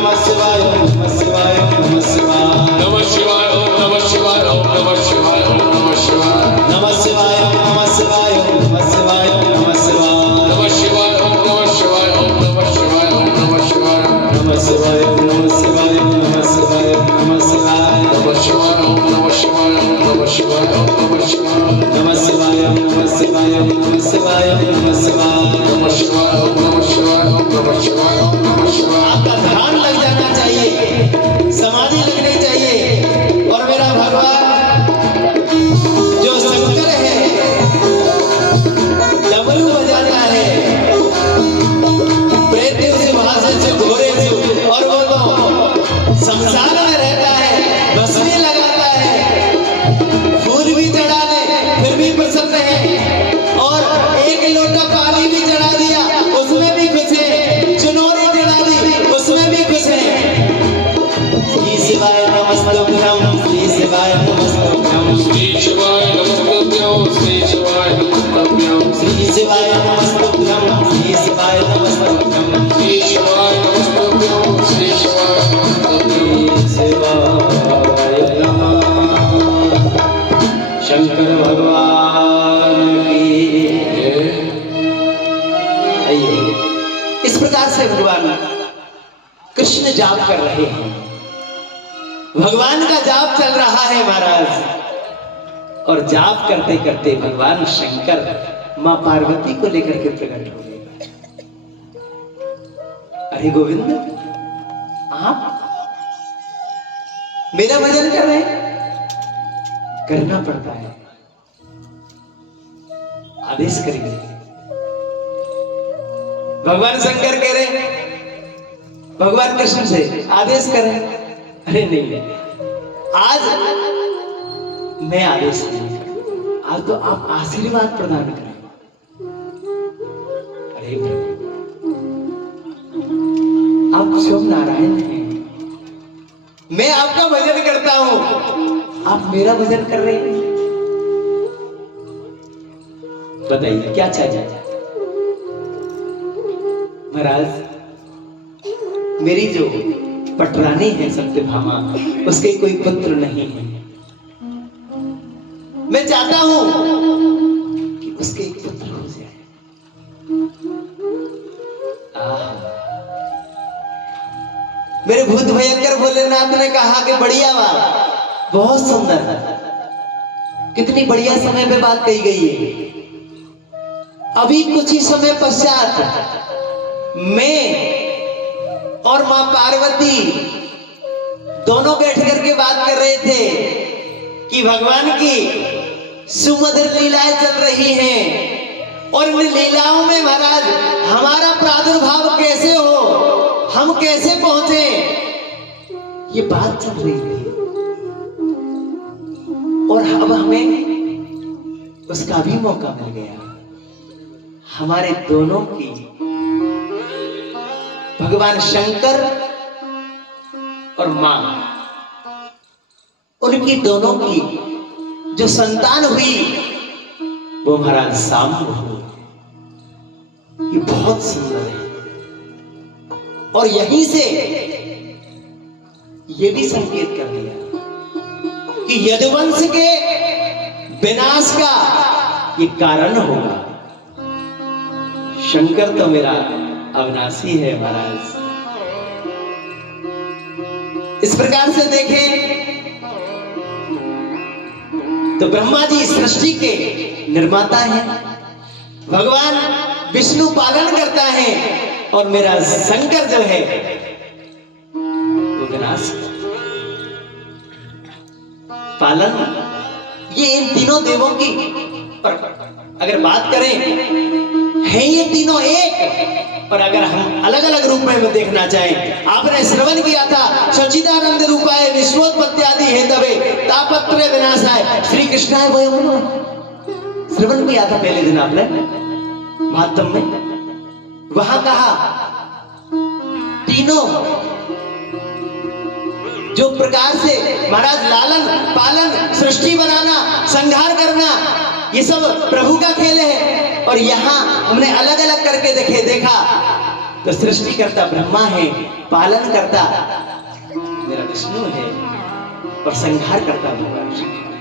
नमः शिवाय नमः शिवाय नमः शिवाय नमः शिवाय ओम नमः शिवाय ओम नमः शिवाय ओम नमः शिवाय नमः शिवाय नमः शिवाय नमः शिवाय नमः शिवाय नमः शिवाय ओम नमः शिवाय ओम नमः शिवाय ओम नमः शिवाय नमः शिवाय नमः शिवाय नमः शिवाय नमः शिवाय नमः शिवाय ओम नमः शिवाय ओम नमः शिवाय ओम नमः शिवाय नमः शिवाय नमः शिवाय नमः शिवाय नमः शिवाय नमः शिवाय ओम नमः शिवाय ओम नमः शिवाय ओम नमः शिवाय। आपका ध्यान लग जाना चाहिए, समाधि लगनी चाहिए। और मेरा भगवान जो शंकर है, डमरू बजाता है, प्रेत्यों से भाषा से घोड़े से, और वो तो संसार में रहता है, बसने लगाता है, फूल भी चढ़ा दे फिर भी प्रसन्न है, और एक लोटा पानी भी चढ़ा दिया उसमें भी खुश है, चुनौती चढ़ा दी उसमें भी खुश है। श्री शिवाय नमस्तुभ्यं, श्री शिवाय नमस्तुभ्यं, श्री शिवाय नमस्तुभ्यं, श्री शिवाय नमस्तुभ्यं, श्री शिवाय नमस्तुभ्यं, श्री शिवाय नमस्तुभ्यं, श्री शिवाय नमस्तुभ्यं, श्री शिवाय नमस्तुभ्यं। श्री शिवाय नमः। शंकर भगवान की आइए। इस प्रकार से भगवान कृष्ण जाप कर रहे हैं, भगवान का जाप चल रहा है महाराज। और जाप करते करते भगवान शंकर मां पार्वती को लेकर के प्रकट हो गए। अरे गोविंद, आप मेरा भजन कर रहे हैं? करना पड़ता है, आदेश करिए। भगवान शंकर कह रहे भगवान कृष्ण से आदेश करें। अरे नहीं, आज मैं आदेश नहीं करूं, आज तो आप आशीर्वाद प्रदान करें। अरे प्रभु, आप स्वयं नारायण हैं, मैं आपका भजन करता हूं, आप मेरा भजन कर रहे हैं। बताइए क्या चाहिए महाराज? मेरी जो पटरानी है सत्यभामा, उसके कोई पुत्र नहीं है। मैं चाहता हूं कि उसके एक पुत्र हो जाए। मेरे भूत भयंकर भोलेनाथ ने कहा कि बढ़िया बात, बहुत सुंदर, कितनी बढ़िया समय पे बात कही गई है। अभी कुछ ही समय पश्चात मैं और मां पार्वती दोनों बैठ करके बात कर रहे थे कि भगवान की सुमधुर लीलाएं चल रही हैं, और इन लीलाओं में महाराज हमारा प्रादुर्भाव कैसे हो, हम कैसे पहुंचे, ये बात चल रही थी। और अब हमें उसका भी मौका मिल गया। हमारे दोनों की, भगवान शंकर और मां, उनकी दोनों की जो संतान हुई वो महाराज शांब हुई। ये बहुत सुंदर है। और यहीं से ये भी संकेत कर दिया कि यदुवंश के विनाश का ये कारण होगा। शंकर तो मेरा अविनाशी है महाराज। इस प्रकार से देखें तो ब्रह्मा जी सृष्टि के निर्माता हैं, भगवान विष्णु पालन करता है, और मेरा शंकर जो है वो विनाश पालन। ये इन तीनों देवों की, पर अगर बात करें है ये तीनों एक, पर अगर हम अलग अलग रूप में देखना चाहें, आपने श्रवण किया था सच्चिदानंद रूपाय विश्वोत्पत्त्यादि हेतवे तापत्रय विनाशाय श्री कृष्णाय वयं नमः। श्रवण किया था पहले दिन आपने महात्म में, वहां कहा तीनों जो प्रकार से महाराज लालन पालन, सृष्टि बनाना, संहार करना, ये सब प्रभु का खेल है। और यहाँ हमने अलग अलग करके देखा तो सृष्टिकर्ता ब्रह्मा है, पालन करता मेरा विष्णु है और संहार करता भगवान शंकर है।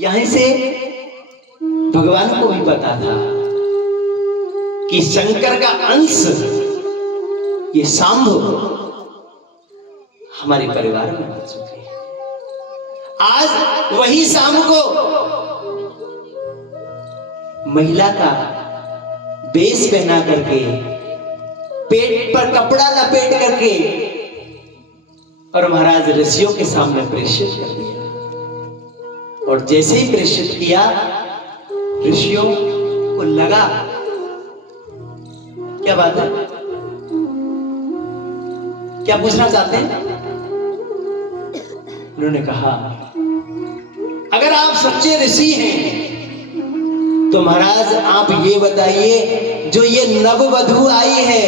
यहीं से भगवान को भी पता था कि शंकर का अंश ये सांभ हमारे परिवार में हो चुके हैं। आज वही सांभ को महिला का वेश पहना करके, पेट पर कपड़ा लपेट करके और महाराज ऋषियों के सामने प्रेषित कर दिया। और जैसे ही प्रेषित किया, ऋषियों को लगा क्या बात है, क्या पूछना चाहते हैं? उन्होंने कहा अगर आप सच्चे ऋषि हैं तो महाराज आप ये बताइए, जो ये नववधू आई है,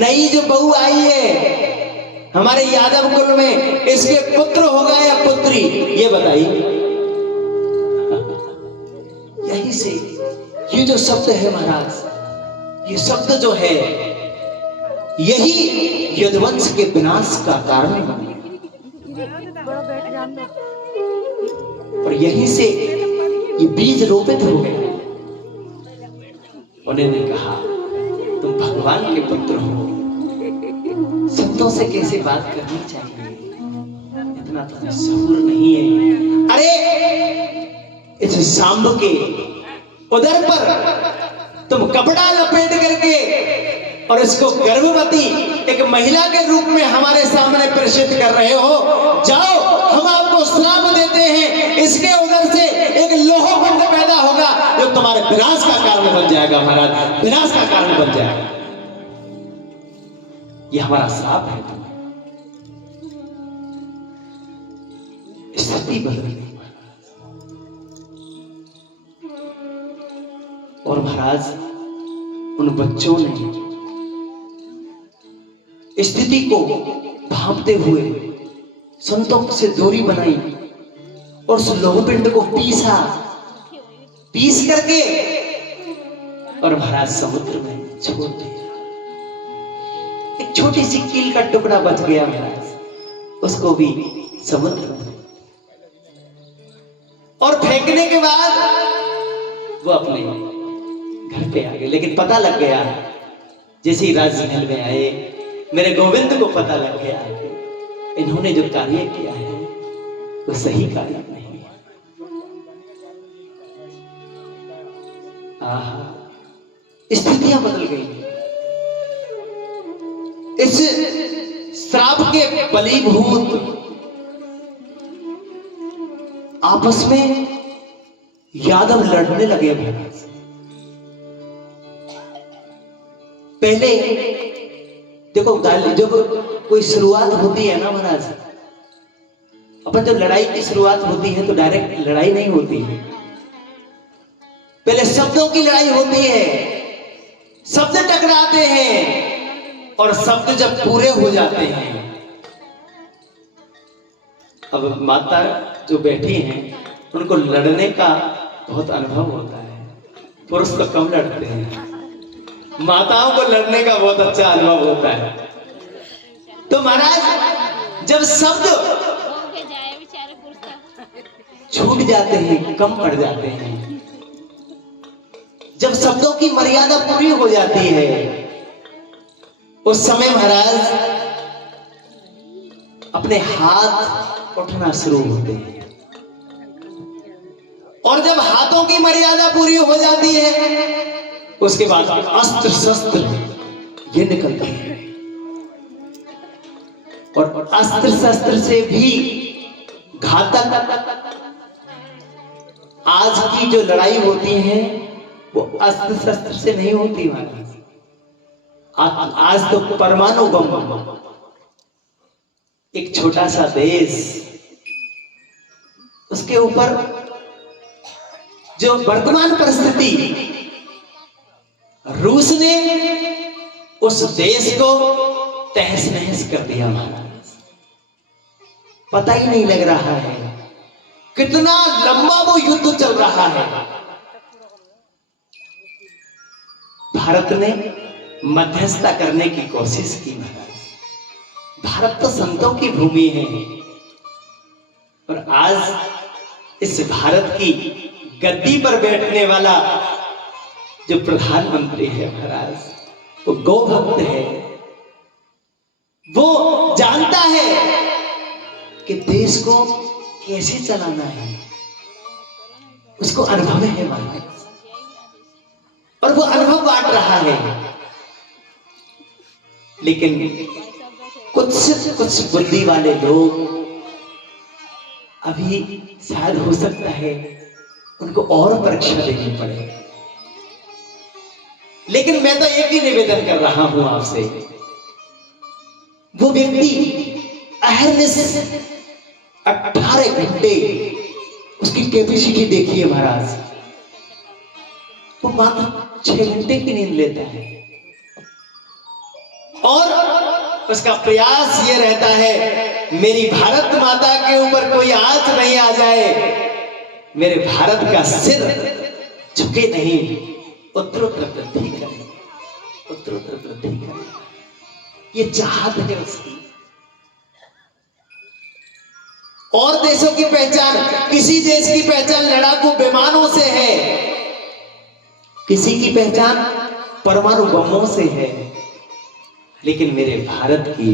नई जो बहू आई है हमारे यादव कुल में, इसके पुत्र होगा या पुत्री, ये बताइए। यही से ये जो शब्द है महाराज, ये शब्द जो है यही यदुवंश के विनाश का कारण बने और यहीं से ये बीज रोपित हो गए। उन्होंने कहा तुम भगवान के पुत्र हो, संतों से कैसे बात करनी चाहिए, इतना तुम्हें शऊर नहीं है। अरे इस सांब के उदर पर तुम कपड़ा लपेट करके और इसको गर्भवती एक महिला के रूप में हमारे सामने प्रेषित कर रहे हो। जाओ, हम आपको श्राप देते हैं, इसके उधर से एक लोह पिंड पैदा होगा जो तुम्हारे विनाश का कारण बन जाएगा महाराज, विनाश का कारण बन जाएगा। ये हमारा श्राप है। तुम्हें स्थिति बदल गई और महाराज उन बच्चों ने स्थिति को भांपते हुए संतों से दूरी बनाई और उस लोहपिंड को पीस करके और महाराज समुद्र में छोड़ दिया। एक छोटी सी कील का टुकड़ा बच गया महाराज, उसको भी समुद्र में और फेंकने के बाद वो अपने घर पे आ गए। लेकिन पता लग गया, जैसे ही राजमहल में आए मेरे गोविंद को पता लग गया इन्होंने जो कार्य किया है वो सही कार्य नहीं है। आहा, स्थितियां बदल गई। इस श्राप के बलीभूत आपस में यादव लड़ने लगे। पहले देखो, जब कोई शुरुआत होती है ना महाराज, अपन जब लड़ाई की शुरुआत होती है तो डायरेक्ट लड़ाई नहीं होती है, पहले शब्दों की लड़ाई होती है। शब्द टकराते हैं और शब्द जब पूरे हो जाते हैं, अब माता जो बैठी हैं उनको लड़ने का बहुत अनुभव होता है, पुरुष तो कम लड़ते हैं, माताओं को लड़ने का बहुत अच्छा अनुभव होता है। तो महाराज जब शब्द छूट जाते हैं, कम पड़ जाते हैं, जब शब्दों की मर्यादा पूरी हो जाती है, उस समय महाराज अपने हाथ उठना शुरू होते हैं। और जब हाथों की मर्यादा पूरी हो जाती है, उसके बाद अस्त्र शस्त्र ये निकलते हैं। और अस्त्र शस्त्र से भी घातक आज की जो लड़ाई होती है वो अस्त्र शस्त्र से नहीं होती महाराज। आज तो परमाणु बम, एक छोटा सा देश, उसके ऊपर जो वर्तमान परिस्थिति, रूस ने उस देश को तहस नहस कर दिया महाराज। पता ही नहीं लग रहा है कितना लंबा वो युद्ध चल रहा है। भारत ने मध्यस्थता करने की कोशिश की महाराज। भारत तो संतों की भूमि है और आज इस भारत की गद्दी पर बैठने वाला जो प्रधानमंत्री है महाराज, वो गौ भक्त है। वो जानता है कि देश को कैसे चलाना है, उसको अनुभव है महाराज, और वो अनुभव बांट रहा है। लेकिन कुछ बुद्धि वाले लोग अभी शायद हो सकता है उनको और परीक्षा देनी पड़े। लेकिन मैं तो एक ही निवेदन कर रहा हूं आपसे, वो व्यक्ति अहरनिश 18 घंटे उसकी कैपेसिटी देखिए महाराज, वो मात्र 6 घंटे की नींद लेता है और उसका प्रयास ये रहता है मेरी भारत माता के ऊपर कोई आंच नहीं आ जाए, मेरे भारत का सिर झुके नहीं, उत्तरोत्तर वृद्धि करें, उत्तरोत्तर वृद्धि करें, ये चाहत है उसकी। और देशों की पहचान, किसी देश की पहचान लड़ाकू विमानों से है, किसी की पहचान परमाणु बमों से है, लेकिन मेरे भारत की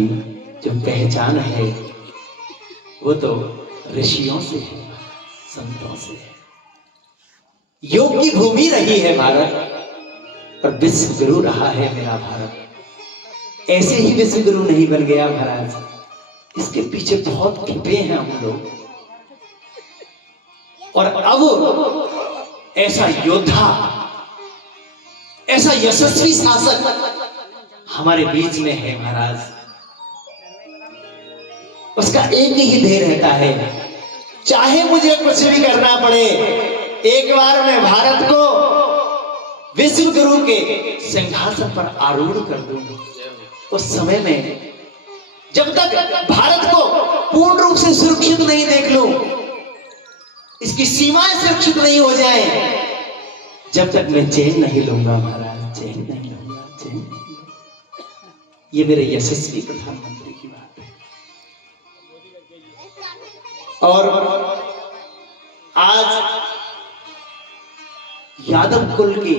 जो पहचान है वो तो ऋषियों से है, संतों से है। योग की भूमि रही है भारत और विश्व गुरु रहा है मेरा भारत। ऐसे ही विश्व गुरु नहीं बन गया महाराज, इसके पीछे बहुत छिपे हैं हम लोग। और अब ऐसा योद्धा, ऐसा यशस्वी शासक हमारे बीच में है महाराज। उसका एक ही ध्येय रहता है, चाहे मुझे कुछ भी करना पड़े, एक बार मैं भारत को विश्व गुरु के सिंहासन पर आरूढ़ कर दूं। उस समय में जब तक भारत को पूर्ण रूप से सुरक्षित नहीं देख लूं, इसकी सीमाएं सुरक्षित नहीं हो जाए, जब तक मैं चैन नहीं लूंगा महाराज, चैन नहीं लूंगा, चैन नहीं लूंगा। ये मेरे यशस्वी प्रधानमंत्री की बात है। और आज यादव कुल के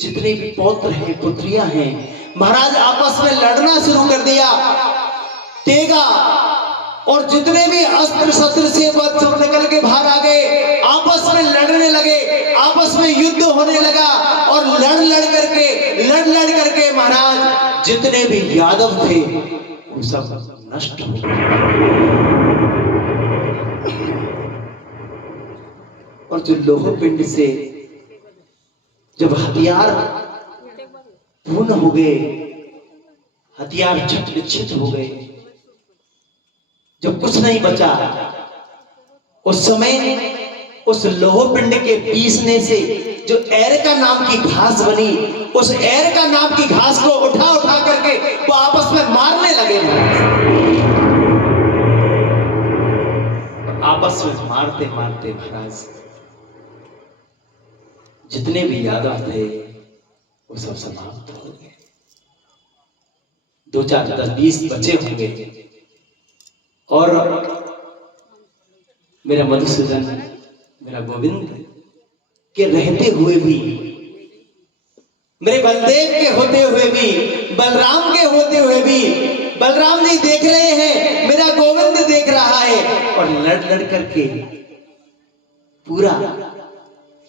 जितने भी पौत्र हैं, पुत्रियां हैं महाराज, आपस में लड़ना शुरू कर दिया। तेगा और जितने भी अस्त्र शस्त्र से सब निकल के बाहर आ गए, आपस में लड़ने लगे, आपस में युद्ध होने लगा और लड़ लड़ करके महाराज जितने भी यादव थे वो सब नष्ट हो गए। और जो लोह पिंड से जब हथियार पूर्ण हो गए, हथियार छट विच्छित हो गए, जब कुछ नहीं बचा, उस समय उस लोह पिंड के पीसने से जो एरका नाम की घास बनी, उस एरका नाम की घास को उठा करके वो आपस में मारने लगे। आपस में मारते मारते महाराज जितने भी यादव थे वो सब समाप्त हो गए। 2, 4, 10, 20 बचे होंगे। और मेरा मधुसूदन, मेरा गोविंद के रहते हुए भी, मेरे बलदेव के होते हुए भी, बलराम के होते हुए भी, बलराम जी देख रहे हैं, मेरा गोविंद देख रहा है, और लड़ करके पूरा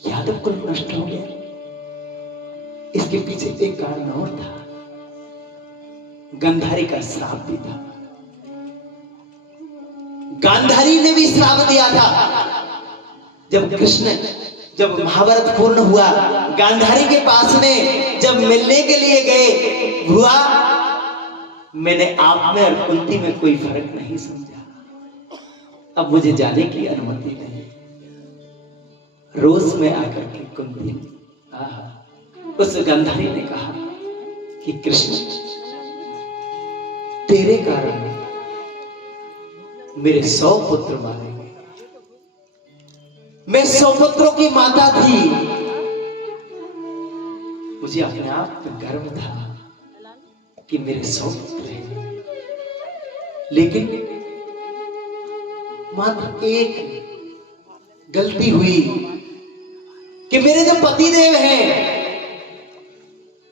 यादव कुल नष्ट हो गया। इसके पीछे एक कारण और था, गांधारी का श्राप भी था। गांधारी ने भी श्राप दिया था। जब महाभारत पूर्ण हुआ, गांधारी के पास में जब मिलने के लिए गए, हुआ मैंने आप में और कुंती में कोई फर्क नहीं समझा, अब मुझे जाने की अनुमति नहीं। रोज में आकर के कुंती उस गांधारी ने कहा कि कृष्ण, तेरे कारण मेरे 100 पुत्र मारे गए। मैं 100 पुत्रों की माता थी, मुझे अपने आप पे गर्व था कि मेरे 100 पुत्र हैं, लेकिन मात्र एक गलती हुई कि मेरे जो पतिदेव हैं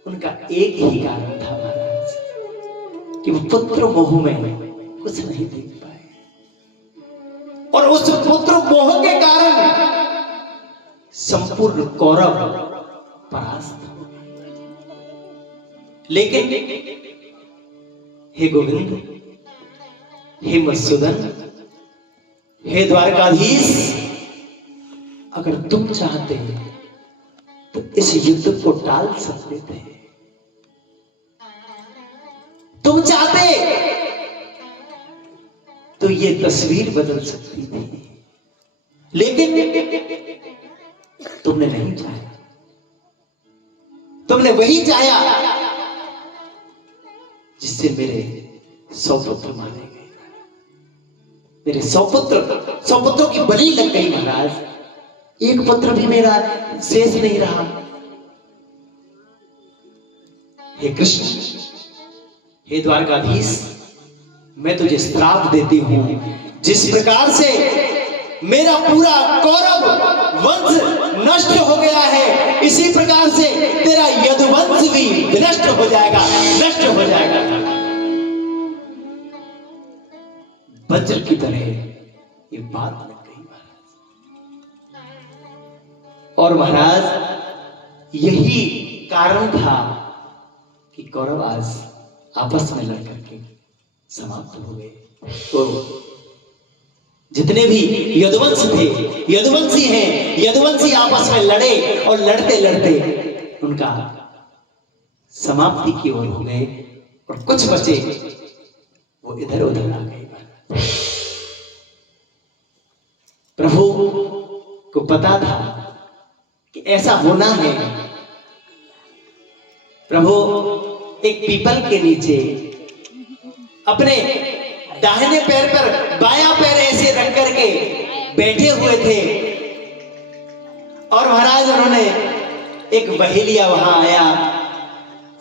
उनका एक ही कारण था महाराज कि वो पुत्र मोह में कुछ नहीं देख पाए, और उस पुत्र मोह के कारण संपूर्ण कौरव परास्त हो गए। लेकिन हे गोविंद, हे मधुसूदन, हे द्वारकाधीश, अगर तुम चाहते तो इस युद्ध को टाल सकते थे। तुम चाहते तो ये तस्वीर बदल सकती थी, लेकिन तुमने नहीं चाहा। तुमने वही चाहा जिससे मेरे 100 पुत्र मारे गए। मेरे 100 पुत्रों की बलि लग गई महाराज। एक पुत्र भी मेरा शेष नहीं रहा। हे कृष्ण, हे द्वारकाधीश, मैं तुझे श्राप देती हूं, जिस प्रकार से मेरा पूरा कौरव वंश नष्ट हो गया है, इसी प्रकार से तेरा यदुवंश भी विनष्ट हो जाएगा, नष्ट हो जाएगा। वज्र की तरह ये बात लग गई महाराज। और महाराज यही कारण था कि कौरव आज आपस में लड़ करके समाप्त हो गए। तो जितने भी यदुवंश थे, यदुवंशी हैं, यदुवंशी आपस में लड़े और लड़ते लड़ते उनका समाप्ति की ओर हो गए, और कुछ बचे वो इधर उधर आ गए। प्रभु को पता था कि ऐसा होना है। प्रभु एक पीपल के नीचे अपने दाहिने पैर पर बायां पैर ऐसे रख करके बैठे हुए थे, और महाराज उन्होंने एक बहेलिया वहां आया,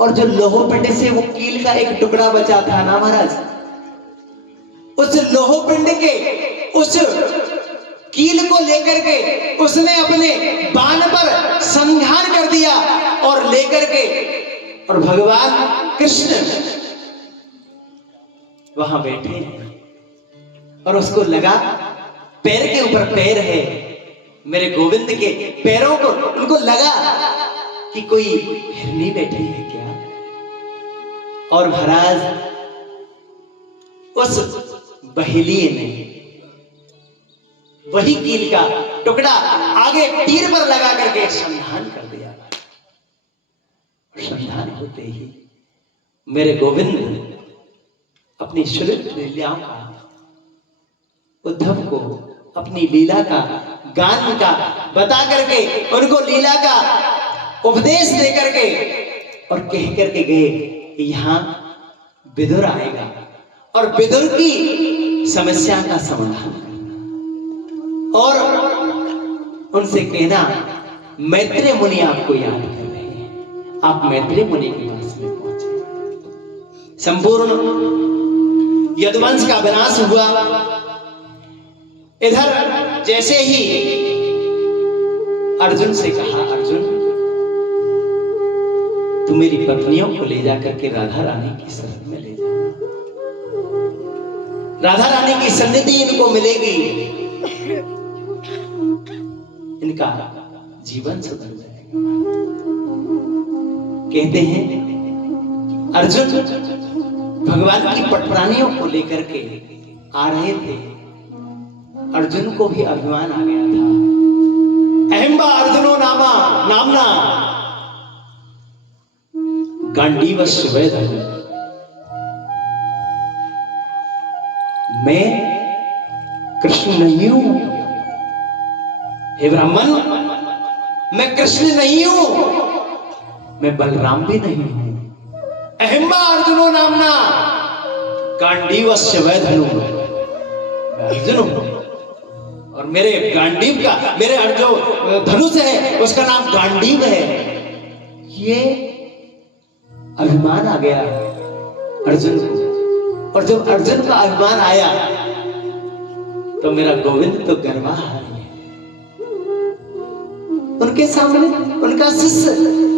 और जो लोहो पिंड से वो कील का एक टुकड़ा बचा था ना महाराज, उस लोहो पिंड के उस कील को लेकर के उसने अपने बाण पर संधान कर दिया और लेकर के, और भगवान कृष्ण वहां बैठे हैं, और उसको लगा पैर के ऊपर पैर है मेरे गोविंद के पैरों को, उनको लगा कि कोई हिरनी बैठी है क्या। और महाराज उस बहेलिए ने वही कील का टुकड़ा आगे तीर पर लगा करके संधान कर दिया। संधान होते ही मेरे गोविंद अपनी श्रुत लीलाओं का, उद्धव को अपनी लीला का, गान का बता करके, उनको लीला का उपदेश दे करके और कह करके गए कि यहां विदुर आएगा और विदुर की समस्या का समाधान करना, और उनसे कहना मैत्रेय मुनि आपको याद कर रहे हैं। आप मैत्रेय मुनि के पास में पहुंचे। संपूर्ण यदुवंश का विनाश हुआ। इधर जैसे ही अर्जुन से कहा, अर्जुन तू मेरी पत्नियों को ले जाकर के राधा रानी की शरण में ले जाना, राधा रानी की सन्निधि इनको मिलेगी, इनका जीवन सुधर जाएगा। कहते हैं अर्जुन भगवान की पटरानियों को लेकर के आ रहे थे। अर्जुन को भी अभिमान आ गया था। अहंबा अर्जुनो नामना गांडीव शिवैध, मैं कृष्ण नहीं हूं। हे ब्राह्मण, मैं कृष्ण नहीं हूं, मैं बलराम भी नहीं हूं। अहंबा अर्जुनो नामना गांडीव शिवैधनु, मैं अर्जुन हूं, और मेरे गांडीव का, मेरे जो धनुष है उसका नाम गांडीव है। ये अभिमान आ गया अर्जुन को, और जब अर्जुन का अभिमान आया तो मेरा गोविंद तो गरबा है। उनके सामने उनका शिष्य,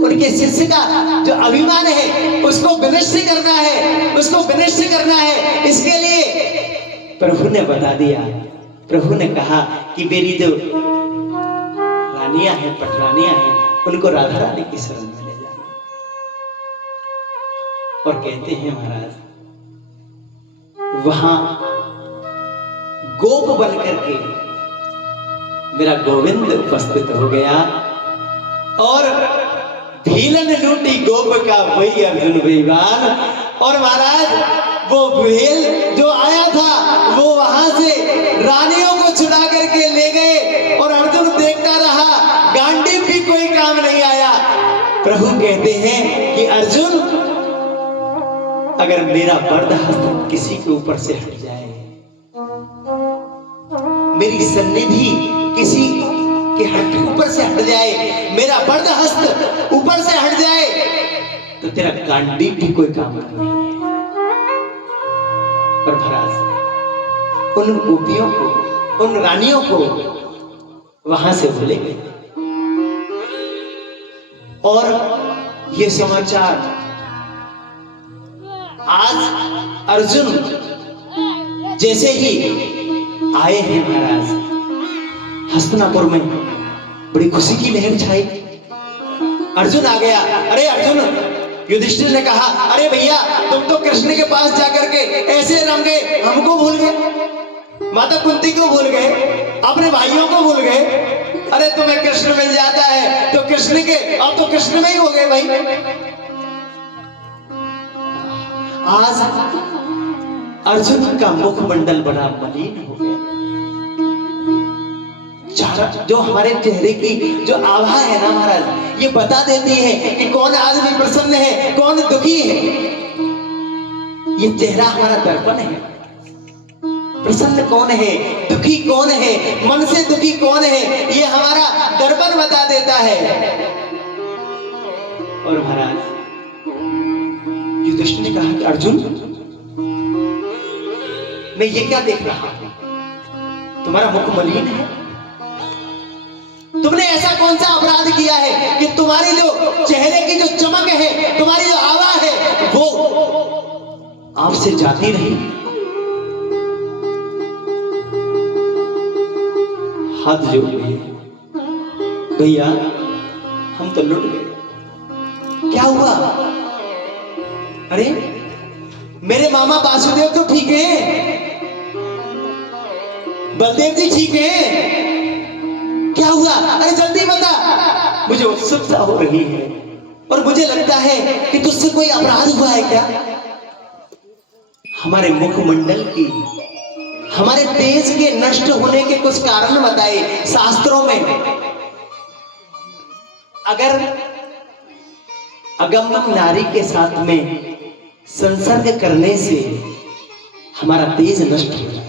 उनके शिष्य का जो अभिमान है उसको विनष्ट करना है, उसको विनष्ट करना है। इसके लिए प्रभु ने बता दिया, प्रभु ने कहा कि मेरी जो रानियां हैं, पटरानियां हैं, उनको राधा रानी की शरण में ले जाना। और कहते हैं महाराज वहां गोप बन करके मेरा गोविंद उपस्थित हो गया, और भीलन लूटी गोप का वही अर्जुन बेईमान। और महाराज वो भेल जो आया था वो वहां से रानियों को छुड़ा करके ले गए, और अर्जुन देखता रहा, गांडीव भी कोई काम नहीं आया। प्रभु कहते हैं कि अर्जुन, अगर मेरा वरद हस्त किसी के ऊपर से हट जाए, मेरी सन्निधि किसी के हट ऊपर से हट जाए, मेरा वरद हस्त ऊपर से हट जाए, तो तेरा गांडीव भी कोई काम नहीं है। पर महाराज उन गोपियों को, उन रानियों को वहां से बोले गए, और ये समाचार आज अर्जुन जैसे ही आए हैं महाराज, हस्तिनापुर में बड़ी खुशी की लहर छाई। अर्जुन आ गया। अरे अर्जुन, युधिष्ठिर ने कहा, अरे भैया तुम तो कृष्ण के पास जाकर के ऐसे रम गए, हमको भूल गए, माता कुंती को भूल गए, अपने भाइयों को भूल गए। अरे तुम्हें कृष्ण मिल जाता है तो कृष्ण के, अब तो कृष्ण में ही हो गए भाई। आज अर्जुन का मुखमंडल बड़ा मलिन हो गया। जो हमारे चेहरे की जो आभा है ना महाराज, ये बता देती है कि कौन आदमी प्रसन्न है, कौन दुखी है। ये चेहरा हमारा दर्पण है। प्रसन्न कौन है, दुखी कौन है, मन से दुखी कौन है, ये हमारा दर्पण बता देता है। और महाराज युधिष्ठिर ने कहा कि अर्जुन, मैं ये क्या देख रहा हूं, तुम्हारा मुख मलिन है। तुमने ऐसा कौन सा अपराध किया है कि तुम्हारी जो चेहरे की जो चमक है, तुम्हारी जो आभा है, वो आपसे जाती रही। हाथ जोड़ लिए, भैया हम तो लुट गए। क्या हुआ? अरे मेरे मामा वासुदेव तो ठीक है, बलदेव जी ठीक है, क्या हुआ? अरे जल्दी बता, मुझे उत्सुकता हो रही है और मुझे लगता है कि तुझसे कोई अपराध हुआ है क्या? हमारे मुखमंडल की, हमारे तेज के नष्ट होने के कुछ कारण बताए शास्त्रों में। अगर अगम्य नारी के साथ में संसर्ग करने से हमारा तेज नष्ट हो जाता है।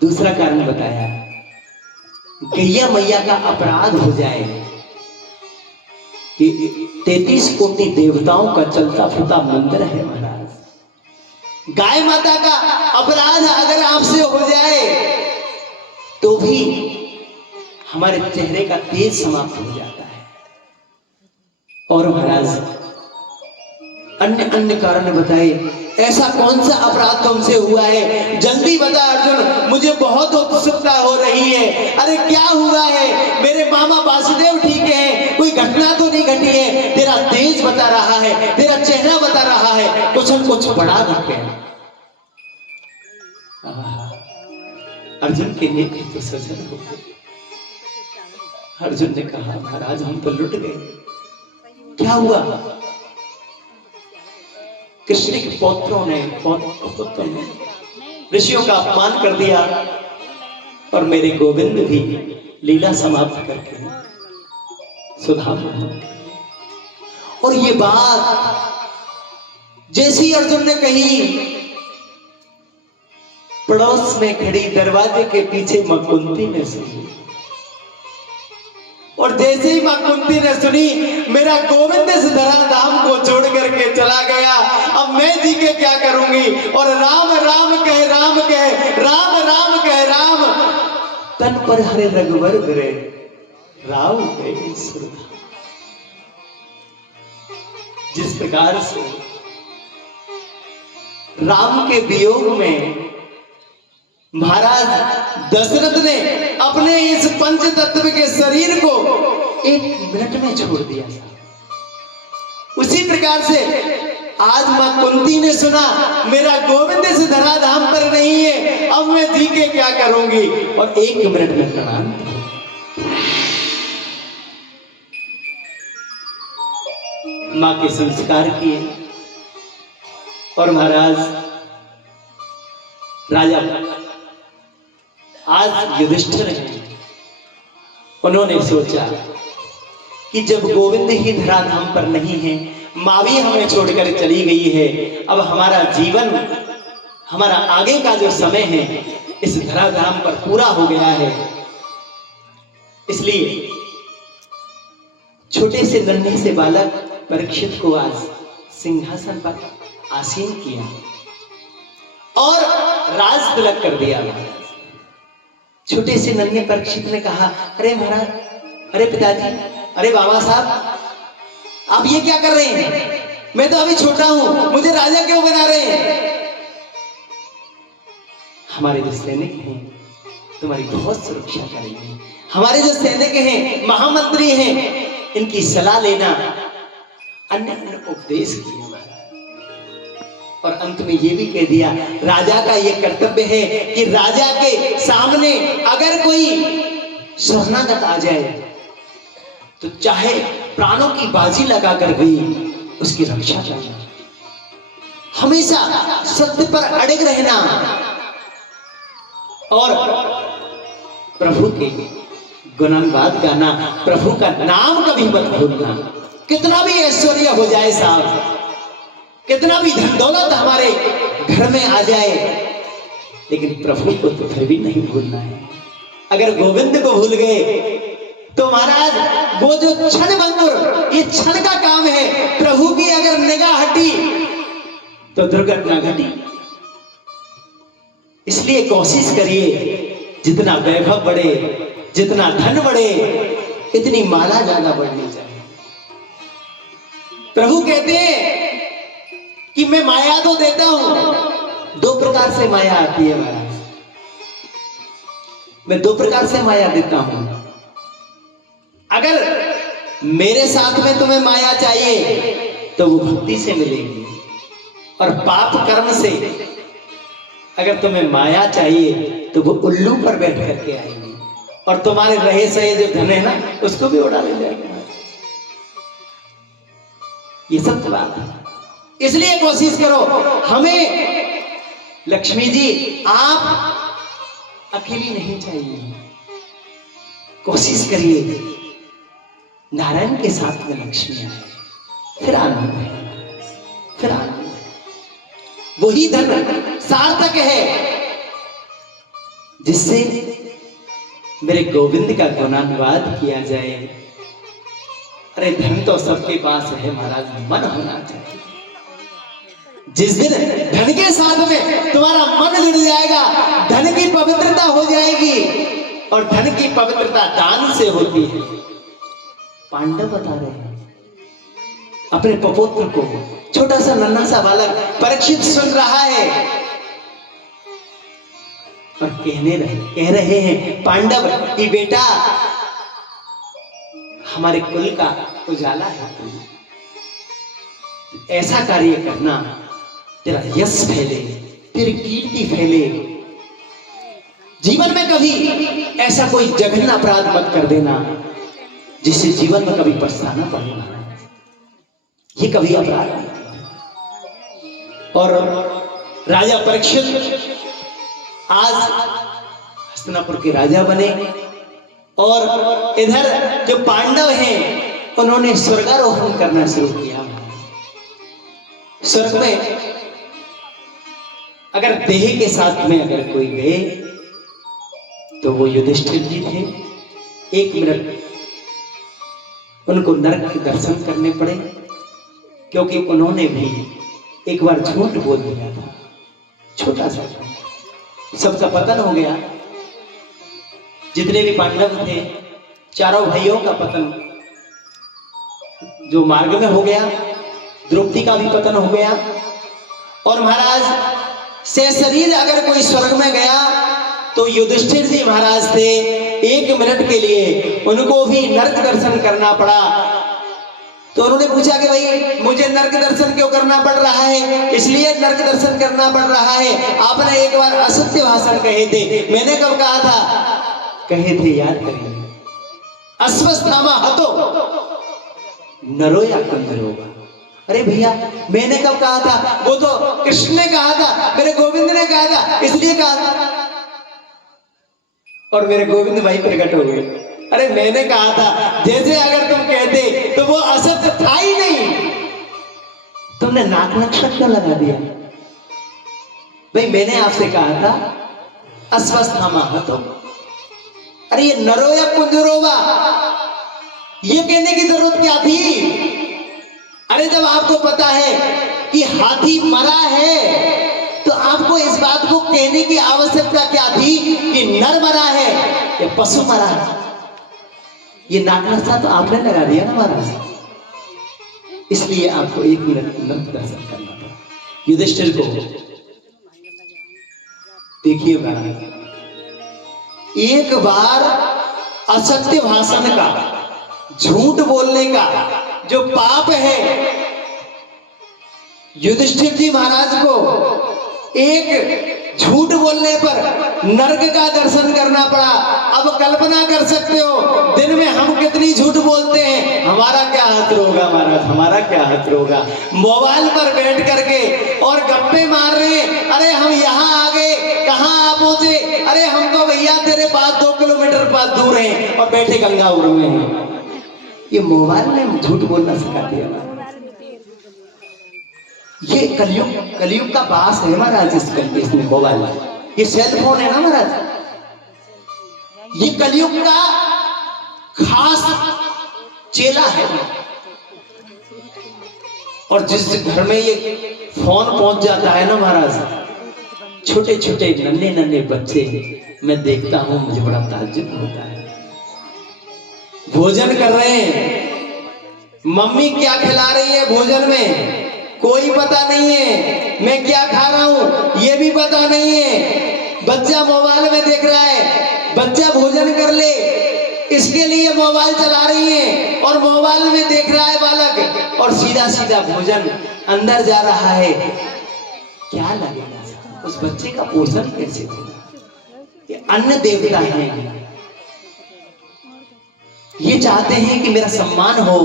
दूसरा कारण बताया, गैया मैया का अपराध हो जाए कि 33 कोटि देवताओं का चलता फिरता मंदिर है महाराज। गाय माता का अपराध अगर आपसे हो जाए तो भी हमारे चेहरे का तेज समाप्त हो जाता है। और महाराज अन्य अन्य कारण बताए, ऐसा कौन सा अपराध तुमसे हुआ है? जल्दी बता अर्जुन, मुझे बहुत उत्सुकता हो रही है। अरे क्या हुआ है? मेरे मामा वासुदेव ठीक है, कोई घटना तो नहीं घटी है? तेरा तेज बता रहा है, तेरा चेहरा बता रहा है, कुछ न कुछ बड़ा घट गया। अर्जुन के नेत्र तो सजल हो गए। अर्जुन ने कहा, महाराज हम तो लुट गए। क्या हुआ? कृष्ण के पुत्रों ने ऋषियों का अपमान कर दिया और मेरे गोविंद भी लीला समाप्त करके सुधामा। और ये बात जैसी अर्जुन ने कही, पड़ोस में खड़ी दरवाजे के पीछे मां कुंती ने सुनी। और जैसे ही मां कुंती ने सुनी, सुनी, मेरा गोविंद इस धरा धाम को छोड़ करके चला गया, अब मैं जी के क्या करूंगी। और राम राम कह राम कह, राम राम कह राम, तन पर हरे रघुवर धरे, राम गए सुरधाम। जिस प्रकार से राम के वियोग में महाराज दशरथ ने अपने इस पंच तत्व के शरीर को 1 मिनट में छोड़ दिया था, उसी प्रकार से आज मां कुंती ने सुना मेरा गोविंद इस धराधाम पर नहीं है, अब मैं जी के क्या करूंगी, और 1 मिनट में प्रणाम किया। मां के संस्कार किए और महाराज राजा आज युधिष्ठिर हैं, उन्होंने सोचा कि जब गोविंद ही धराधाम पर नहीं है, मां भी हमें छोड़कर चली गई है, अब हमारा जीवन, हमारा आगे का जो समय है इस धराधाम पर पूरा हो गया है। इसलिए छोटे से नन्हे से बालक परीक्षित को आज सिंहासन पर आसीन किया और राज तिलक कर दिया। छोटे से नन्हे परीक्षित ने कहा, अरे महाराज, अरे पिताजी, अरे बाबा साहब, आप ये क्या कर रहे हैं? मैं तो अभी छोटा हूं, मुझे राजा क्यों बना रहे हैं? हमारे जो सैनिक हैं तुम्हारी बहुत सुरक्षा करेंगे, हमारे जो सैनिक हैं, महामंत्री हैं, इनकी सलाह लेना, अन्य अन्य उपदेश किया। और अंत में ये भी कह दिया, राजा का ये कर्तव्य है कि राजा के सामने अगर कोई शरणागत आ जाए तो चाहे प्राणों की बाजी लगाकर भी उसकी रक्षा करना, हमेशा सत्य पर अड़िग रहना और प्रभु के गुणानुवाद गाना, प्रभु का नाम कभी मत भूलना। कितना भी ऐश्वर्य हो जाए साहब, कितना भी धन दौलत हमारे घर में आ जाए, लेकिन प्रभु को तो फिर भी नहीं भूलना है। अगर गोविंद को भूल गए तो महाराज वो जो क्षण भंगुर, ये क्षण का काम है, प्रभु की अगर निगाह हटी तो दुर्घटना घटी। इसलिए कोशिश करिए जितना वैभव बढ़े, जितना धन बढ़े, इतनी माला ज्यादा बढ़नी चाहिए। प्रभु कहते हैं कि मैं माया तो देता हूं, 2 प्रकार से माया आती है महाराज, मैं 2 प्रकार से माया देता हूं। अगर मेरे साथ में तुम्हें माया चाहिए तो वो भक्ति से मिलेगी, और पाप कर्म से अगर तुम्हें माया चाहिए तो वो उल्लू पर बैठ करके आएगी और तुम्हारे रहे सहे जो धन है ना उसको भी उड़ा ले जाएगा। ये सब बात है। इसलिए कोशिश करो, हमें लक्ष्मी जी आप अकेली नहीं चाहिए, कोशिश करिए नारायण के साथ में लक्ष्मी आए, फिर आनंद है, फिर आनंद है। वही धन सार्थक है जिससे मेरे गोविंद का गुणानुवाद किया जाए। अरे धन तो सबके पास है महाराज, मन होना चाहिए। जिस दिन धन के साथ में तुम्हारा मन जुड़ जाएगा, धन की पवित्रता हो जाएगी, और धन की पवित्रता दान से होती है। पांडव बता रहे हैं अपने पपुत्र को, छोटा सा नन्हा सा बालक परीक्षित सुन रहा है और कह रहे हैं पांडव कि बेटा हमारे कुल का उजाला है, तुम ऐसा कार्य करना, तेरा यश फैले, तेरी कीर्ति फैले, जीवन में कभी ऐसा कोई जघन्य अपराध मत कर देना जिससे जीवन में कभी पछताना पड़ेगा। ये कभी अपराध नहीं करना। और राजा परीक्षित आज हस्तिनापुर के राजा बने, और इधर जो पांडव हैं उन्होंने स्वर्गारोहण करना शुरू किया। स्वर्ग में अगर देह के साथ में अगर कोई गए तो वो युधिष्ठिर जी थे। 1 मिनट उनको नरक के दर्शन करने पड़े, क्योंकि उन्होंने भी एक बार झूठ बोल दिया था, छोटा सा झूठ। सबका पतन हो गया, जितने भी पांडव थे चारों भाइयों का पतन जो मार्ग में हो गया, द्रौपदी का भी पतन हो गया। और महाराज से शरीर अगर कोई स्वर्ग में गया तो युधिष्ठिर जी महाराज थे, 1 मिनट के लिए उनको भी नरक दर्शन करना पड़ा। तो उन्होंने पूछा कि भाई मुझे नरक दर्शन क्यों करना पड़ रहा है? इसलिए नरक दर्शन करना पड़ रहा है, आपने एक बार असत्य भाषण कहे थे। मैंने कब कहा था? कहे थे, याद करिए, अश्वस्थामा हतो नरो या कुंजरोगा। अरे भैया मैंने कब कहा था? वो तो कृष्ण ने कहा था, मेरे गोविंद ने कहा था, इसलिए कहा था। और मेरे गोविंद भाई प्रकट हो गए। अरे मैंने कहा था, जैसे अगर तुम कहते तो वो असत्य था ही नहीं, तुमने नाक नक्षत्र क्यों लगा दिया? भाई मैंने आपसे कहा था अश्वस्थामा हतो। अरे ये नरो या कुंजरोगा, ये कहने की जरूरत क्या थी? अरे जब आपको पता है कि हाथी मरा है तो आपको इस बात को कहने की आवश्यकता क्या थी कि नर मरा है या पशु मरा है? ये नाक नक्शा तो आपने लगा दिया ना महाराज, इसलिए आपको 1 मिनट नरक दर्शन करना पड़ा। युधिष्ठिर को देखिए महाराज, एक बार असत्य भाषण का, झूठ बोलने का जो पाप है, युधिष्ठिर जी महाराज को एक झूठ बोलने पर नरक का दर्शन करना पड़ा। अब कल्पना कर सकते हो दिन में हम कितनी झूठ बोलते हैं, हमारा क्या हाथ होगा महाराज, हमारा क्या हाथ होगा। मोबाइल पर बैठ करके और गप्पे मार रहे हैं, अरे हम यहाँ आ गए, कहाँ आप पहुंचे? अरे हम तो भैया तेरे पास 2 किलोमीटर पास दूर हैं और बैठे गंगापुर में हैं। ये मोबाइल ने झूठ बोलना सिखा दिया। ये कलयुग का बास है महाराज, इसमें मोबाइल, ये सेल फोन है ना महाराज, ये कलयुग का खास चेला है। और जिस घर में ये फोन पहुंच जाता है ना महाराज, छोटे छोटे नन्हे नन्हे बच्चे मैं देखता हूं, मुझे बड़ा ताज्जुब होता है। भोजन कर रहे हैं, मम्मी क्या खिला रही है भोजन में कोई पता नहीं है, मैं क्या खा रहा हूं ये भी पता नहीं है। बच्चा मोबाइल में देख रहा है, बच्चा भोजन कर ले इसके लिए मोबाइल चला रही है और मोबाइल में देख रहा है बालक, और सीधा सीधा भोजन अंदर जा रहा है। क्या लगेगा उस बच्चे का? पोषण कैसे होगा? ये अन्न देवता है, ये चाहते हैं कि मेरा सम्मान हो।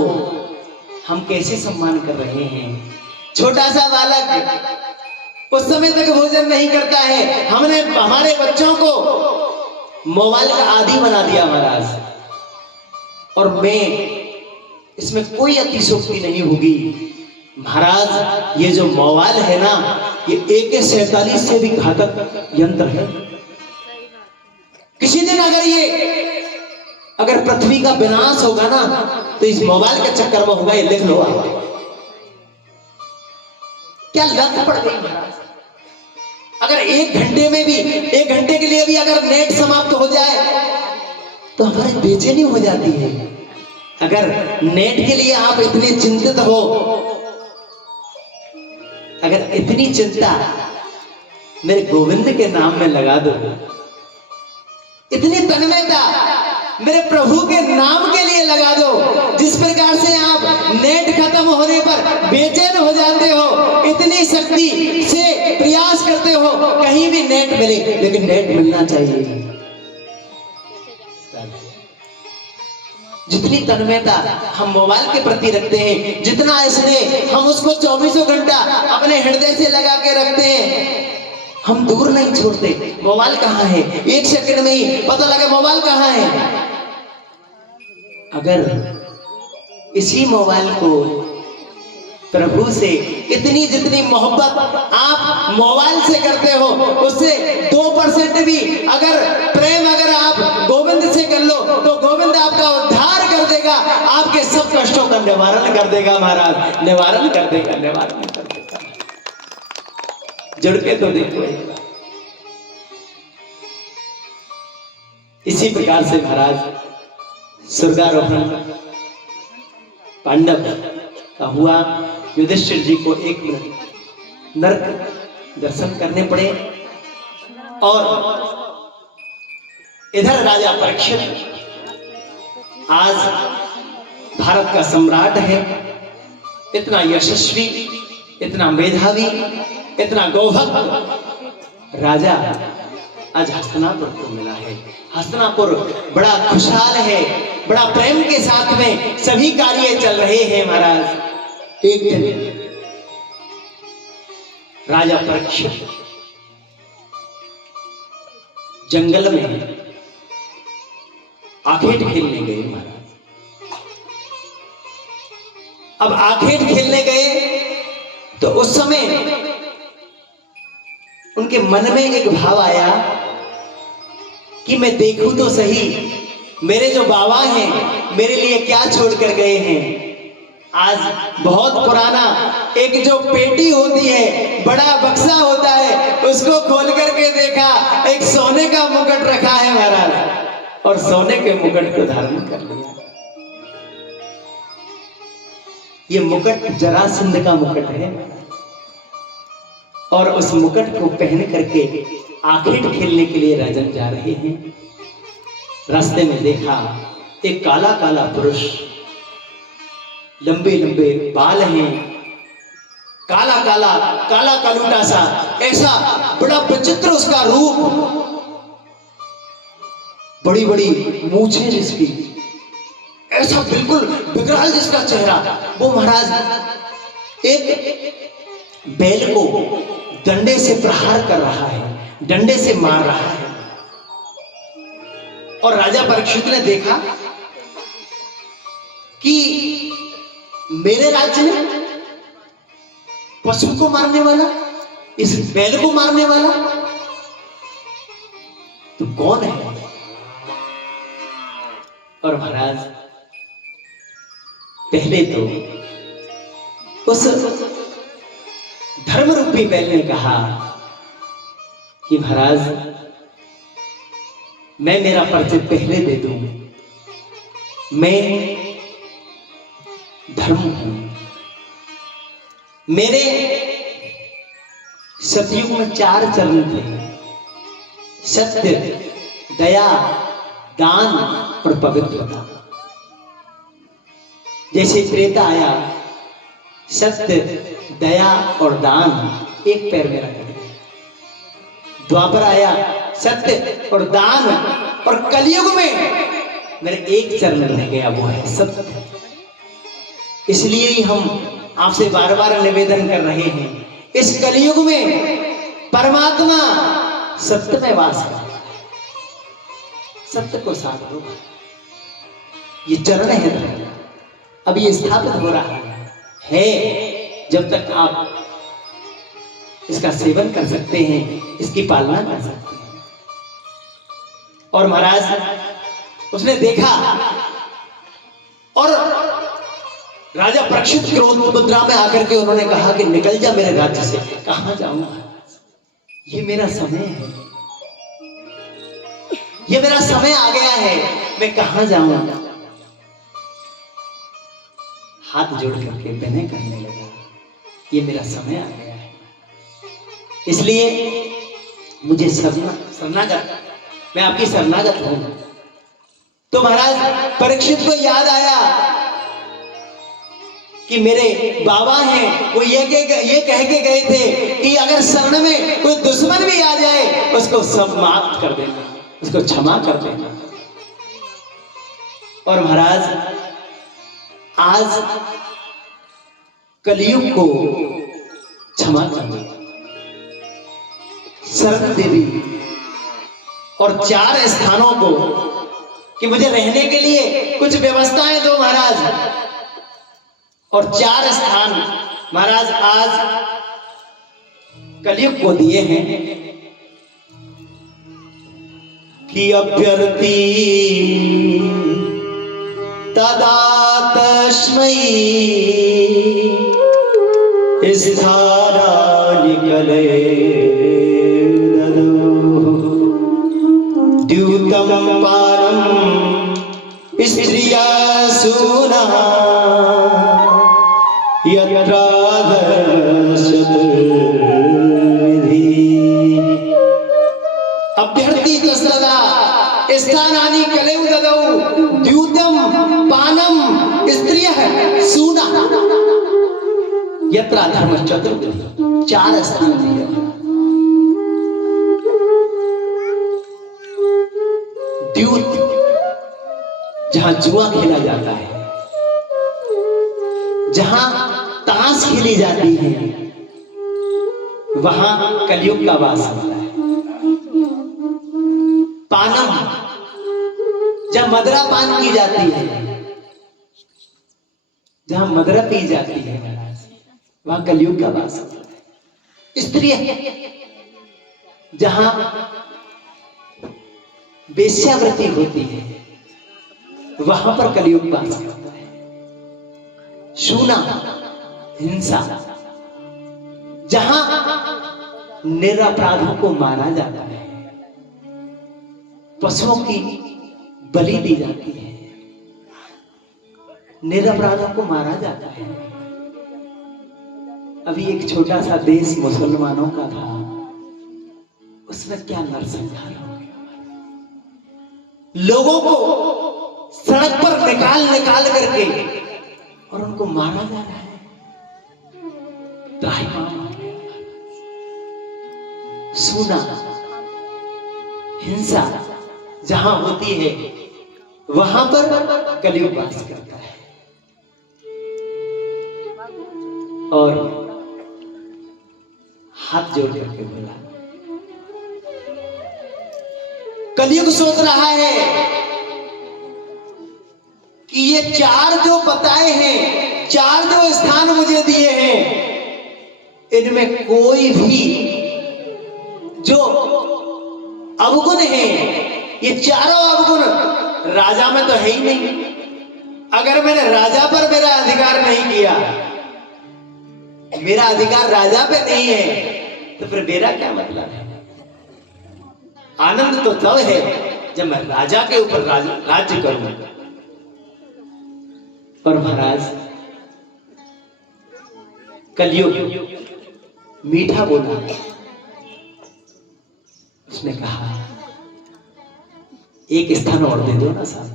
हम कैसे सम्मान कर रहे हैं? छोटा सा बालक उस समय तक भोजन नहीं करता है, हमने हमारे बच्चों को मोबाइल का आदी बना दिया महाराज। और मैं इसमें कोई अतिशोक्ति नहीं होगी महाराज, ये जो मोबाइल है ना, ये AK-47 से भी घातक यंत्र है। किसी दिन अगर पृथ्वी का विनाश होगा ना तो इस मोबाइल के चक्कर में होगा, ये लिख लो आप। क्या लत पड़ गई महाराज? अगर 1 घंटे में भी, 1 घंटे के लिए भी अगर नेट समाप्त हो जाए तो हमारी बेचैनी हो जाती है। अगर नेट के लिए आप इतने चिंतित हो, अगर इतनी चिंता मेरे गोविंद के नाम में लगा दो, इतनी तन्मयता मेरे प्रभु के नाम के लिए लगा दो, जिस प्रकार से आप नेट खत्म होने पर बेचैन हो जाते हो, इतनी शक्ति से प्रयास करते हो कहीं भी नेट मिले, लेकिन नेट मिलना चाहिए। जितनी तन्मयता हम मोबाइल के प्रति रखते हैं, जितना स्नेह हम उसको 24 घंटा अपने हृदय से लगा के रखते हैं, हम दूर नहीं छोड़ते। मोबाइल कहाँ है? 1 सेकंड में ही पता लगे मोबाइल कहाँ है। अगर इसी मोबाइल को प्रभु से इतनी जितनी मोहब्बत आप मोबाइल से करते हो, उससे 2% भी अगर प्रेम अगर आप गोविंद से कर लो तो गोविंद आपका उद्धार कर देगा, आपके सब कष्टों का निवारण कर देगा महाराज, निवारण कर देगा, निवारण कर देगा। जुड़ के तो देखो। इसी प्रकार से महाराज स्वर्गारोहण पांडव का हुआ। युधिष्ठिर जी को एक मिनट नरक दर्शन करने पड़े और इधर राजा परीक्षित आज भारत का सम्राट है, इतना यशस्वी, इतना मेधावी, इतना गौभक्त राजा आज हस्तिनापुर को मिला है। हस्तिनापुर बड़ा खुशहाल है, बड़ा प्रेम के साथ में सभी कार्य चल रहे हैं महाराज। एक दिन राजा परीक्षित जंगल में आखेट खेलने गए महाराज। अब आखेट खेलने गए तो उस समय उनके मन में एक भाव आया कि मैं देखूं तो सही मेरे जो बाबा हैं मेरे लिए क्या छोड़ कर गए हैं। आज बहुत पुराना एक जो पेटी होती है, बड़ा बक्सा होता है, उसको खोल करके देखा, एक सोने का मुकुट रखा है महाराज, और सोने के मुकुट को धारण कर लिया। ये मुकुट जरासंध का मुकुट है और उस मुकुट को पहन करके आखेट खेलने के लिए राजन जा रहे हैं। रास्ते में देखा एक काला काला पुरुष, लंबे लंबे बाल हैं, काला काला काला कलूटा सा, ऐसा बड़ा विचित्र उसका रूप, बड़ी बड़ी मूछें जिसकी, ऐसा बिल्कुल विकराल जिसका चेहरा। वो महाराज एक बैल को डंडे से प्रहार कर रहा है, डंडे से मार रहा है। और राजा परीक्षित ने देखा कि मेरे राज्य में पशु को मारने वाला, इस बैल को मारने वाला तो कौन है? और महाराज पहले तो उस धर्म रूपी बैल ने कहा कि महाराज मैं मेरा परिचय पहले दे दूं, मैं धर्म हूं। मेरे सतयुग में 4 चरण थे, सत्य, दया, दान और पवित्रता। जैसे त्रेता आया, सत्य, दया और दान एक पैर में रख दिया। द्वापर आया, सत्य और दान, और कलयुग में मेरे एक चरण रह गया, वो है सत्य। इसलिए ही हम आपसे बार बार निवेदन कर रहे हैं, इस कलयुग में परमात्मा सत्य में वास करता है, सत्य को साथ दो। ये चरण है धर्म का, अब ये स्थापित हो रहा है। जब तक आप इसका सेवन कर सकते हैं, इसकी पालना कर सकते हैं। और महाराज उसने देखा और राजा परीक्षित क्रोध मुद्रा में आकर के उन्होंने कहा कि निकल जा मेरे राज्य से। कहां जाऊंगा? ये मेरा समय है, ये मेरा समय आ गया है, मैं कहां जाऊंगा? हाथ जोड़ करके विनय करने लगा, ये मेरा समय आ गया है, इसलिए मुझे शरणागत, मैं आपकी शरणागत हूं। तो महाराज परीक्षित को याद आया कि मेरे बाबा हैं, वो ये कह के गए थे कि अगर शरण में कोई दुश्मन भी आ जाए उसको सब माफ कर देना, उसको क्षमा कर देना। और महाराज आज कलयुग को क्षमा कर दे, शरण दे दी, और 4 स्थानों को कि मुझे रहने के लिए कुछ व्यवस्थाएं दो महाराज। और 4 स्थान महाराज आज कलयुग को दिए हैं कि अभ्यर्थी तदा तस्मै स्थानानि कले द्यूतं पानं स्त्रिया सूना यत्र धर्मशतविधि अभ्यर्थी तस्तदा स्थानानि कलौ ददौ द्यूतं पानं स्त्रियः सूना यत्र धर्मशतविधि 4 स्थान दिए द्यूत जहां जुआ खेला जाता है, जहां ताश खेली जाती है, वहां कलयुग का वास होता है। पानम जब मदरा पान की जाती है, जहां मदरा पी जाती है, वहां कलयुग का वास होता है। स्त्री जहां वेश्यावृत्ति होती है, वहां पर कलयुग वास करता है। शूना हिंसा जहां निरपराधों को मारा जाता है, पशुओं की बलि दी जाती है, निरपराधों को मारा जाता है। अभी एक छोटा सा देश मुसलमानों का था, उसमें क्या नरसंहार हो गया। लोगों को सड़क पर निकाल करके और उनको मारा जा रहा है। सूना हिंसा जहां होती है, वहां पर कलयुग वास करता है। और हाथ जोड़ करके बोला, कलयुग सोच रहा है कि ये 4 जो बताए हैं, 4 जो स्थान मुझे दिए हैं, इनमें कोई भी जो अवगुण है, ये चारों अवगुण राजा में तो है ही नहीं। अगर मैंने राजा पर मेरा अधिकार नहीं किया, मेरा अधिकार राजा पे नहीं है, तो फिर मेरा क्या मतलब है। आनंद तो तब है जब मैं राजा के ऊपर राज्य करूं। और महाराज कलयुग मीठा बोला, उसने कहा एक स्थान और दे दो ना साहब।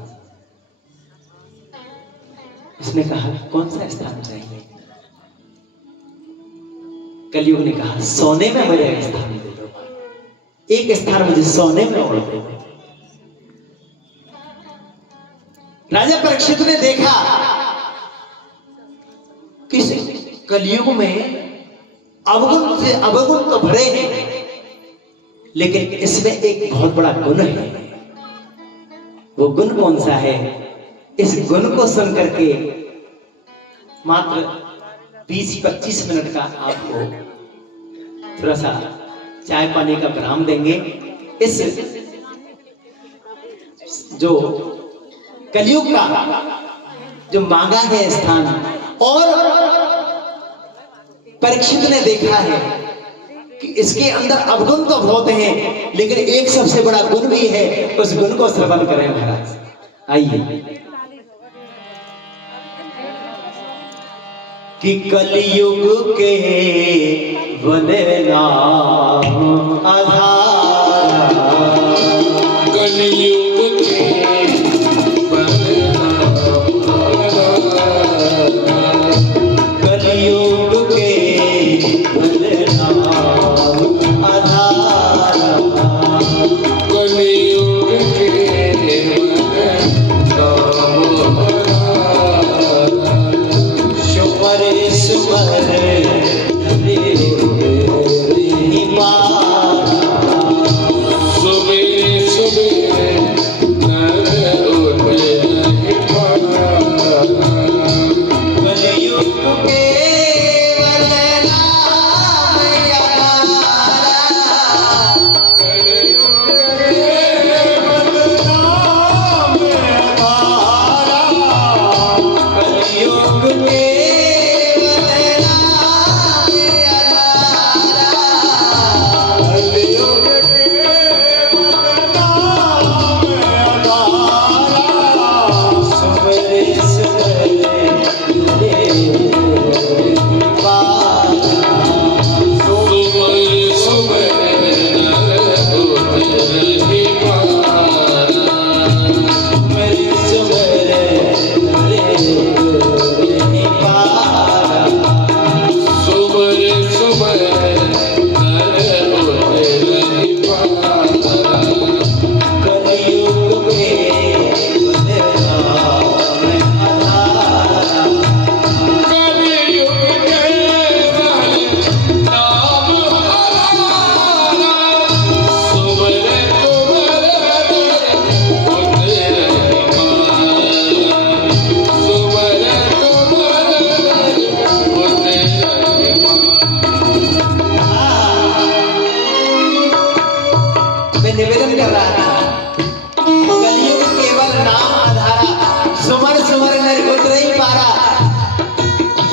उसने कहा कौन सा स्थान चाहिए। कलयुग ने कहा सोने में मुझे स्थान दे दो, एक स्थान मुझे सोने में और दे दो। राजा परीक्षित ने देखा कि कलयुग में अवगुण से अवगुण तो भरे हैं, लेकिन इसमें एक बहुत बड़ा गुण है। वो गुण कौन सा है? इस गुण को सुन करके मात्र 20-25 मिनट का आपको थोड़ा सा चाय पानी का विराम देंगे। इस जो कलयुग का जो मांगा है स्थान, और परीक्षित ने देखा है कि इसके अंदर अवगुण तो बहुत हैं, लेकिन एक सबसे बड़ा गुण भी है। उस गुण को श्रवण करें महाराज। आइए कि कलयुग के वनना आधार, कलयुग के कलयुग के वनना आधार, कलयुग के सुपर सुपर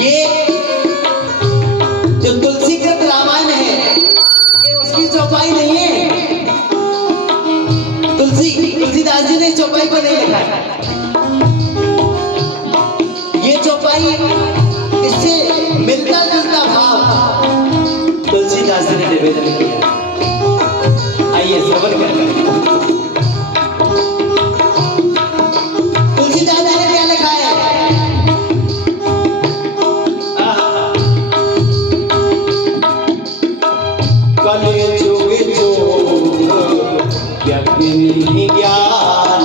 ये जो तुलसी कृत रामायण है ये उसकी चौपाई नहीं है। तुलसीदास जी ने इस चौपाई को नहीं लिखा है। ये चौपाई इससे मिलता जुलता भाव तुलसीदास जी ने निवेदन किया। आइए श्रवण करें। तुलसीदास जी ने क्या लिखा है? कल जुग यज्ञ ज्ञान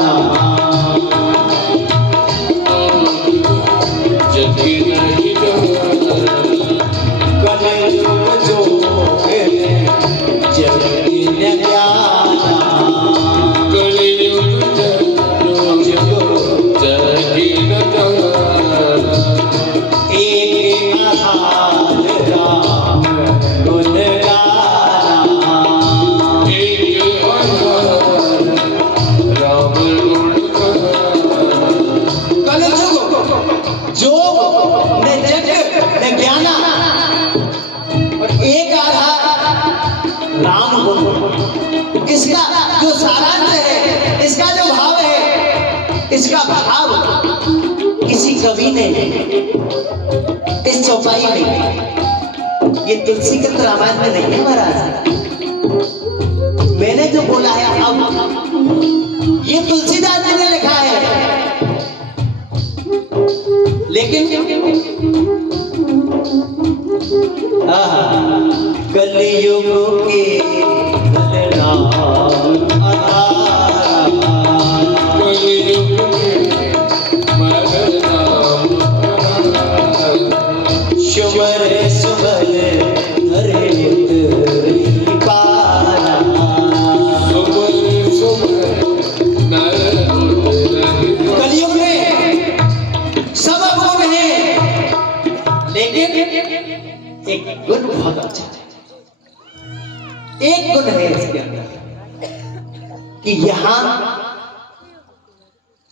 इसका जो सारांश है, इसका जो भाव है, इसका भाव किसी कवि ने इस चौपाई में, ये तुलसी कृत रामायण में नहीं है महाराज। मैंने जो बोला है अब ये तुलसीदास जी ने लिखा है। लेकिन कलयुग के एक गुण बहुत अच्छा है। एक गुण है इसके अंदर कि यहां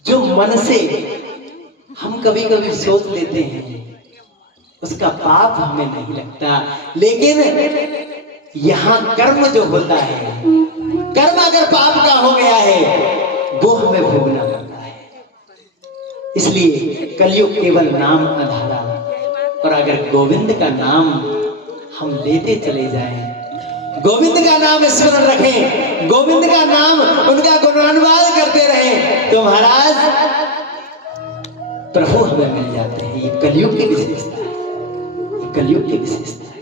जो मन से हम कभी कभी सोच लेते हैं उसका पाप हमें नहीं लगता, लेकिन यहां कर्म जो होता है, कर्म अगर पाप का हो गया है वो हमें भोगना पड़ता है। इसलिए कलयुग केवल नाम आधारा, और अगर गोविंद का नाम हम लेते चले जाएं, गोविंद का नाम स्मरण रखें, गोविंद का नाम उनका गुणानुवाद करते रहें, तो महाराज प्रभु हमें मिल जाते हैं। ये कलयुग की विशेषता है, ये कलयुग की विशेषता है।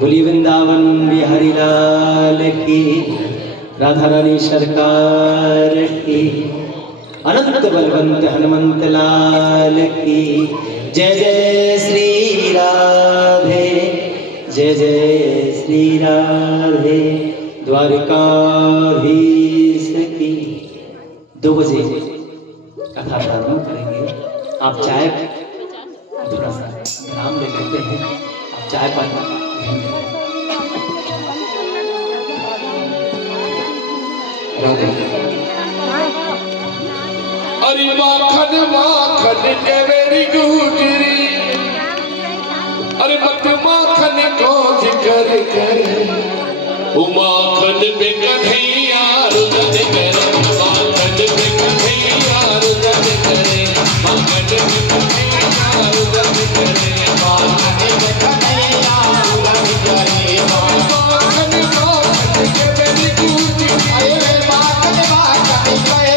बोलिए वृंदावन बिहारी लाल की, राधा रानी सरकार की, अनंत बलवंत हनुमंत लाल की। जय जय श्री राधे, जय जय श्री राधे। द्वारकाधीश की 2 बजे कथा प्रारंभ करेंगे। आप चाय थोड़ा सा विराम ले लेते हैं, आप चाय पानी। अरे माखन माखन के मेरी गुजरी, अरे मत माखन को जिक्र करे, वो माखन पे कन्हैया रुदन करे, माखन पे कन्हैया रुदन करे, माखन पे कन्हैया रुदन करे, माखन पे कन्हैया रुदन करे, माखन माखन के मेरी गुजरी, अरे माखन माखन के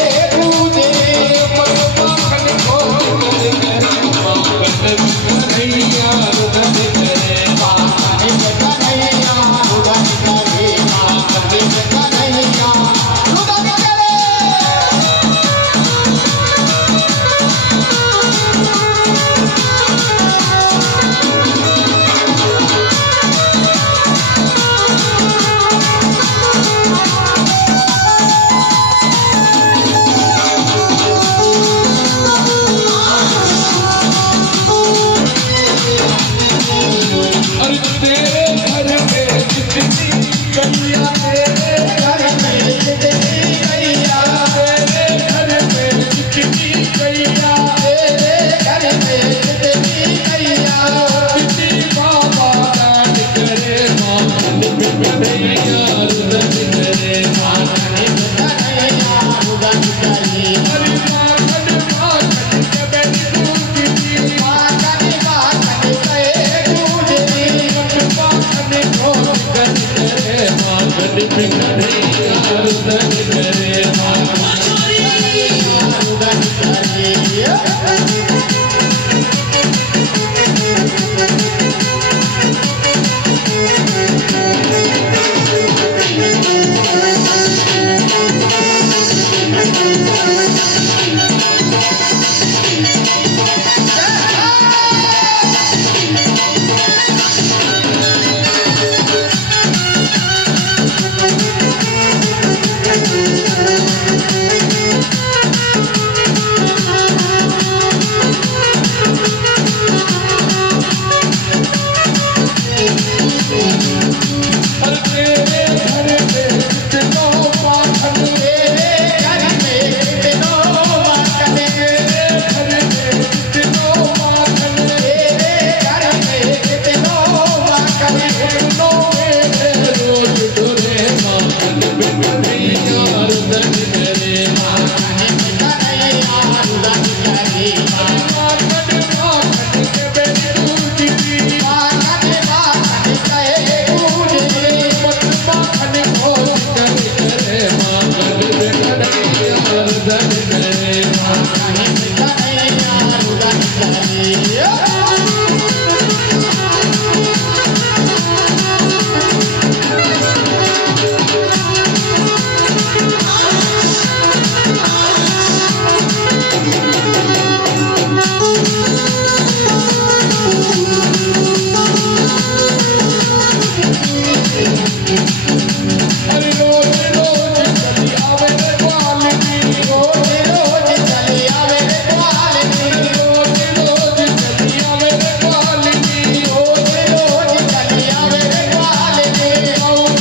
अरे रोज रोज चली आवे रे पालनी, रोज रोज चली आवे रे पालनी, रोज रोज चली आवे रे पालनी, रोज रोज चली आवे रे पालनी। और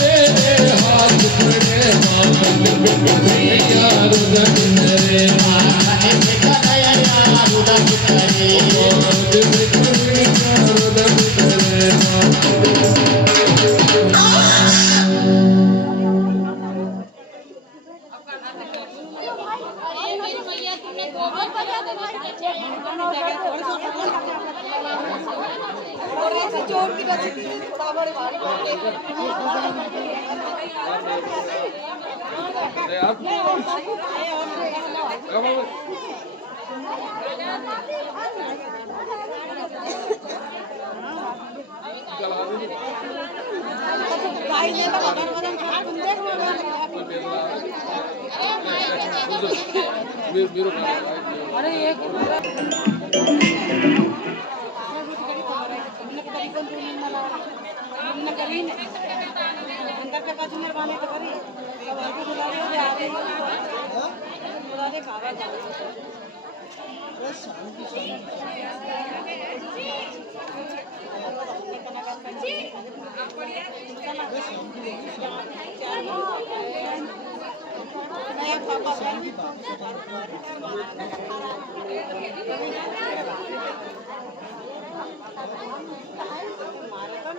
मेरे हाथ पड़े मांगन कन्हैया रुदन रे, मांगन कन्हैया रुदन रे, मांगन कन्हैया रुदन रे। भैया तुमने गोबर बजा देना और ऐसे जोर की रची थी थोड़ा बड़े भारी भाई ने तो बदन बदन खा तुम देख अरे एक अंदर का काजू निर्माण तो करी अब आगे बुला रहे हो आ रहे हो बुला रहे खावा नया पापा हमारे तो